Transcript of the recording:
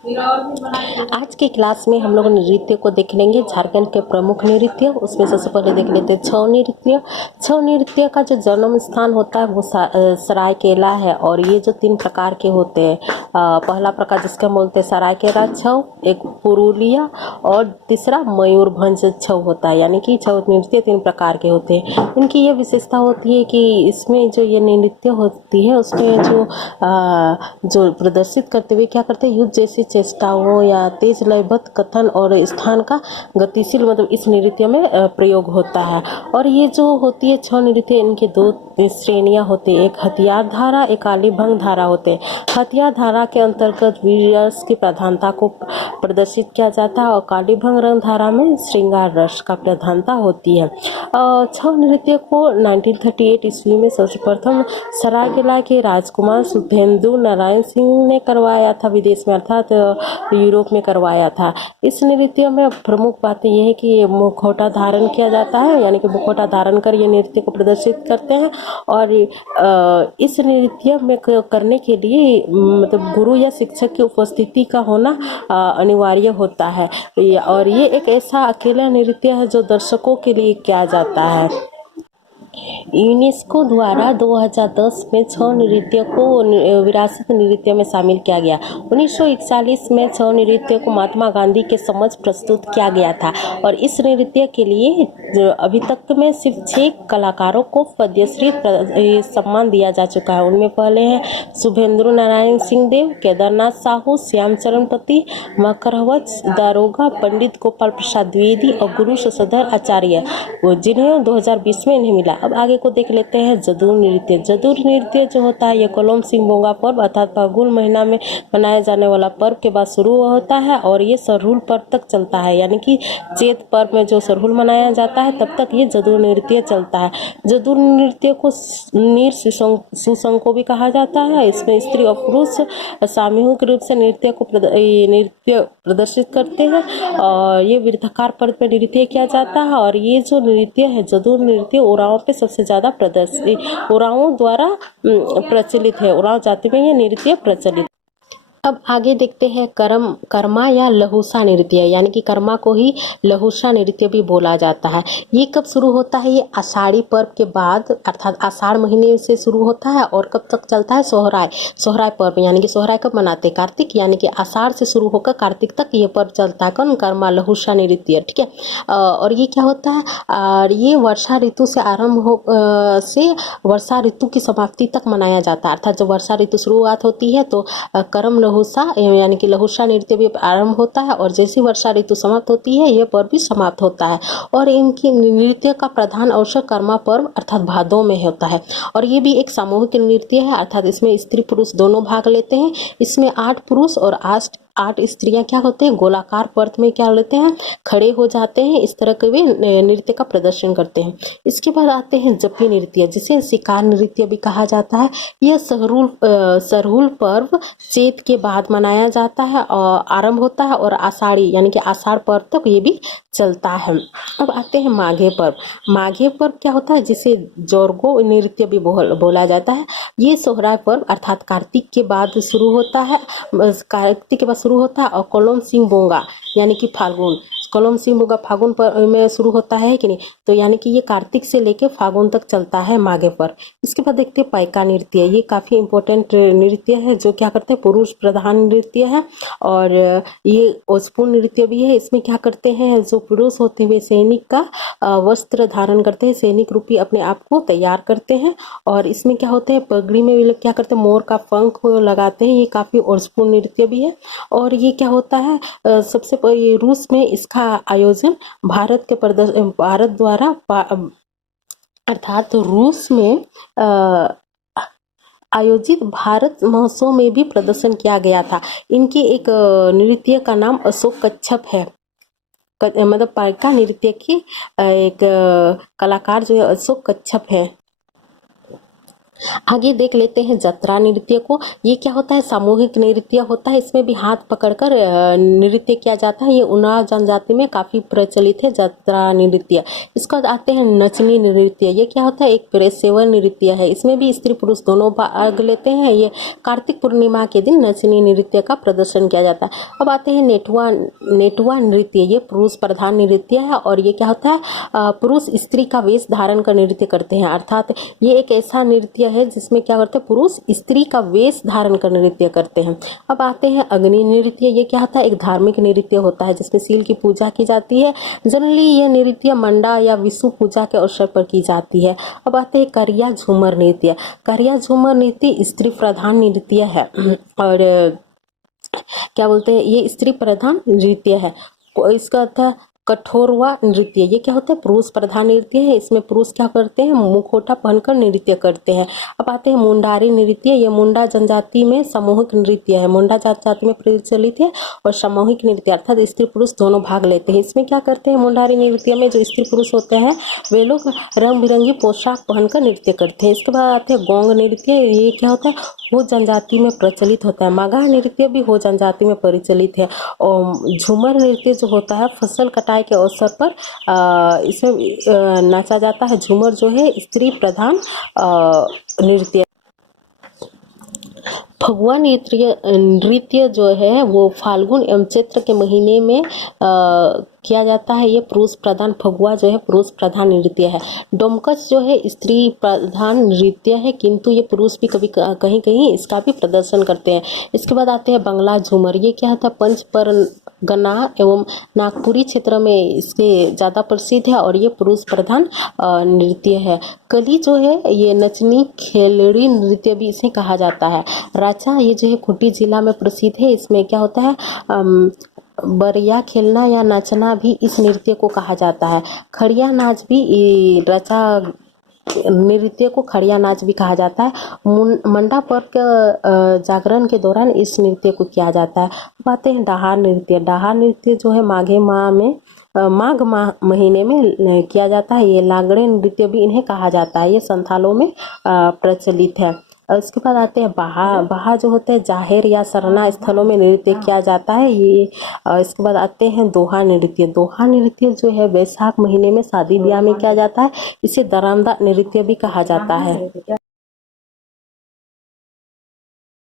आज के क्लास में हम लोग नृत्य को देख लेंगे। झारखंड के प्रमुख नृत्य, उसमें सबसे पहले देख लेते हैं छऊ नृत्य। छऊ नृत्य का जो जन्म स्थान होता है वो सरायकेला है, और ये जो 3 प्रकार के होते हैं। पहला प्रकार जिसका बोलते हैं सरायकेला छऊ, एक पुरुलिया और तीसरा मयूरभंज छऊ होता है। यानी कि छऊ नृत्य 3 प्रकार के होते हैं। इनकी ये विशेषता होती है कि इसमें जो ये नृत्य होती है उसमें जो प्रदर्शित करते हुए क्या करते हैं, युद्ध जैसी चेष्टाओं या तेज लयबद्ध कथन और स्थान का गतिशील मतलब इस नृत्य में प्रयोग होता है। और ये जो होती है छऊ नृत्य, इनके 2 श्रेणियां होती है, एक हथियार धारा, एक कालीभंग धारा होते हैं। हथियार धारा के अंतर्गत वीर रस की प्रधानता को प्रदर्शित किया जाता है, और कालीभंग रंग धारा में श्रृंगार रस का प्रधानता होती है। छऊ नृत्य को 1938 ईस्वी में सबसे प्रथम सरायकेला के राजकुमार शुभेंदु नारायण सिंह ने करवाया था, विदेश में अर्थात यूरोप में करवाया था। इस नृत्य में प्रमुख बातें यह है कि मुखौटा धारण किया जाता है, यानी कि मुखौटा धारण कर ये नृत्य को प्रदर्शित करते हैं। और इस नृत्य में करने के लिए मतलब गुरु या शिक्षक की उपस्थिति का होना अनिवार्य होता है। और ये एक ऐसा अकेला नृत्य है जो दर्शकों के लिए किया जाता है। यूनेस्को द्वारा 2010 में छऊ नृत्य को विरासत नृत्य में शामिल किया गया। 1941 में छऊ नृत्य को महात्मा गांधी के समक्ष प्रस्तुत किया गया था, और इस नृत्य के लिए अभी तक में सिर्फ 6 कलाकारों को पद्मश्री सम्मान दिया जा चुका है। उनमें पहले हैं शुभेंदु नारायण सिंह देव, केदारनाथ साहू, श्यामचरण पति, मकरवच दारोगा, पंडित गोपाल प्रसाद द्विवेदी और गुरु शशधर आचार्य, जिन्हें 2020 में इन्हें मिला। अब आगे को देख लेते हैं जदुर नृत्य। जदुर नृत्य जो होता है ये कोलोम सिंह बोंगा पर्व अर्थात फाल्गुन महीना में मनाया जाने वाला पर्व के बाद शुरू होता है, और ये सरहुल पर्व तक चलता है। यानी कि चैत पर्व में जो सरहुल मनाया जाता है तब तक ये जदुर नृत्य चलता है। जदुर नृत्य को नीर सुसंको भी कहा जाता है। इसमें स्त्री और पुरुष सामूहिक रूप से नृत्य प्रदर्शित करते हैं, और ये वृत्ताकार पर्व में नृत्य किया जाता है। और ये जो नृत्य है जदुर नृत्य ओरांव पे सबसे ज्यादा प्रदर्शित ओरांव द्वारा प्रचलित है। ओरांव जाति में ये नृत्य प्रचलित। अब आगे देखते हैं कर्मा या लहुसा नृत्य, यानी कि कर्मा को ही लहुसा नृत्य भी बोला जाता है। ये कब शुरू होता है, ये आषाढ़ी पर्व के बाद अर्थात आषाढ़ महीने से शुरू होता है, और कब तक चलता है, सोहराय पर्व। यानी कि सोहराय कब मनाते हैं, कार्तिक, यानी कि आषाढ़ से शुरू होकर कार्तिक तक ये पर्व चलता है। कौन, कर्मा लहुसा नृत्य, ठीक है। और ये क्या होता है, और ये वर्षा ऋतु से आरंभ से वर्षा ऋतु की समाप्ति तक मनाया जाता है। अर्थात जब वर्षा ऋतु शुरुआत होती है तो करम लहुसा यानी कि लहुसा नृत्य भी आरंभ होता है, और जैसी वर्षा ऋतु समाप्त होती है यह पर्व भी समाप्त होता है। और इनकी नृत्य का प्रधान अवसर कर्मा पर्व अर्थात भादों में होता है। और ये भी एक सामूहिक नृत्य है, अर्थात इसमें स्त्री पुरुष दोनों भाग लेते हैं। इसमें 8 पुरुष और 8 स्त्रियां क्या होते हैं, गोलाकार पर्थ में क्या लेते हैं, खड़े हो जाते हैं। इस तरह के वे नृत्य का प्रदर्शन करते हैं। इसके बाद आते हैं जपी नृत्य, जिसे शिकार नृत्य भी कहा जाता है। यह सरहुल पर्व चैत के बाद मनाया जाता है और आरंभ होता है, और आषाढ़ी यानी कि आषाढ़ पर्व तक ये भी चलता है। अब आते हैं माघे पर्व। माघे पर्व क्या होता है, जिसे जोरगो नृत्य भी बोला जाता है। ये सोहराय पर्व अर्थात कार्तिक के बाद शुरू होता है, शुरू होता है। और कोलोम सिंह बोंगा यानी कि फाल्गुन, कोलोम सिंह बोंगा फागुन पर में शुरू होता है कि नहीं, तो यानी कि ये कार्तिक से लेके फागुन तक चलता है माघे पर्व। इसके बाद देखते हैं पाइका नृत्य। ये काफी इंपॉर्टेंट नृत्य है, जो क्या करते हैं, पुरुष प्रधान नृत्य है, और ये ओजपूर्ण नृत्य भी है। इसमें क्या करते हैं, जो पुरुष होते हुए सैनिक का वस्त्र धारण करते हैं, सैनिक रूपी अपने आप को तैयार करते हैं। और इसमें क्या होते हैं, पगड़ी में भी लोग क्या करते हैं, मोर का पंख लगाते हैं। ये काफी ओजपूर्ण नृत्य भी है। और ये क्या होता है, सबसे पहले रूस में इसका आयोजन भारत द्वारा अर्थात रूस में आयोजित भारत महोत्सव में भी प्रदर्शन किया गया था। इनके एक नृत्य का नाम अशोक कच्छप है। मतलब पाइका नृत्य की एक कलाकार जो है अशोक कच्छप है। आगे देख लेते हैं जत्रा नृत्य को। ये क्या होता है, सामूहिक नृत्य होता है। इसमें भी हाथ पकड़कर नृत्य किया जाता है। ये उन्नाव जनजाति में काफ़ी प्रचलित है जत्रा नृत्य। इसके बाद आते हैं नचनी नृत्य। ये क्या होता है, एक पेशेवर नृत्य है। इसमें भी स्त्री पुरुष दोनों भाग लेते हैं। ये कार्तिक पूर्णिमा के दिन नचनी नृत्य का प्रदर्शन किया जाता है। अब आते हैं नेटुआ नृत्य। ये पुरुष प्रधान नृत्य है और ये क्या होता है, पुरुष स्त्री का वेश धारण कर नृत्य करते हैं। अर्थात ये एक ऐसा नृत्य है जिसमें क्या करते हैं, पुरुष स्त्री का वेश धारण कर नृत्य करते हैं। अब आते हैं अग्नि नृत्य। ये क्या होता है, एक धार्मिक नृत्य होता है जिसमें शील की पूजा की जाती है। जनरली ये नृत्य मंडा या विषु पूजा के अवसर पर की जाती है। अब आते हैं करिया झूमर नृत्य। करिया झूमर नृत्य स्त्री प्रधान नृत्य है और क्या बोलते हैं, ये स्त्री प्रधान नृत्य है। इसका अर्थ है कठोरवा नृत्य। ये क्या होता है, पुरुष प्रधान नृत्य है। इसमें पुरुष क्या करते हैं, मुखौटा पहनकर नृत्य करते हैं। अब आते हैं मुंडारी नृत्य। ये मुंडा जनजाति में सामूहिक नृत्य है। मुंडा जनजाति में प्रचलित है और सामूहिक नृत्य अर्थात स्त्री पुरुष दोनों भाग लेते हैं। इसमें क्या करते हैं, मुंडारी नृत्य में जो स्त्री पुरुष होते हैं वे लोग रंग बिरंगी पोशाक पहनकर नृत्य करते हैं। इसके बाद आते हैं गोंग नृत्य। ये क्या होता है, हो जनजाति में प्रचलित होता है। माघा नृत्य भी हो जनजाति में प्रचलित है। और झूमर नृत्य जो होता है फसल कटाई के अवसर पर इसमें नाचा जाता है। झूमर जो है स्त्री प्रधान नृत्य। फगुआ नृत्य जो है वो फाल्गुन एवं चैत्र के महीने में किया जाता है। ये पुरुष प्रधान फगुआ जो है पुरुष प्रधान नृत्य है। डोमकच जो है स्त्री प्रधान नृत्य है, किंतु ये पुरुष भी कभी कहीं कहीं इसका भी प्रदर्शन करते हैं। इसके बाद आते हैं बंगला झूमर। ये क्या होता है, पंच परगना एवं नागपुरी क्षेत्र में इसके ज़्यादा प्रसिद्ध है और ये पुरुष प्रधान नृत्य है। कली जो है ये नचनी खेलड़ी नृत्य भी इसे कहा जाता है। राचा ये जो है खूंटी जिला में प्रसिद्ध है। इसमें क्या होता है, बरिया खेलना या नाचना भी इस नृत्य को कहा जाता है। खड़िया नाच भी रचा नृत्य को खड़िया नाच भी कहा जाता है। मंडा पर्व के जागरण के दौरान इस नृत्य को किया जाता है। अब आते हैं डाहार नृत्य। डाहार नृत्य जो है माघ माह महीने में किया जाता है। ये लांगड़े नृत्य भी इन्हें कहा जाता है। ये संथालों में प्रचलित है। और इसके बाद आते हैं बहा जो होते हैं जाहिर या सरना स्थलों में नृत्य किया जाता है। ये इसके बाद आते हैं दोहा नृत्य। दोहा नृत्य जो है वैशाख महीने में शादी ब्याह में किया जाता है। इसे दरामदा नृत्य भी कहा जाता है।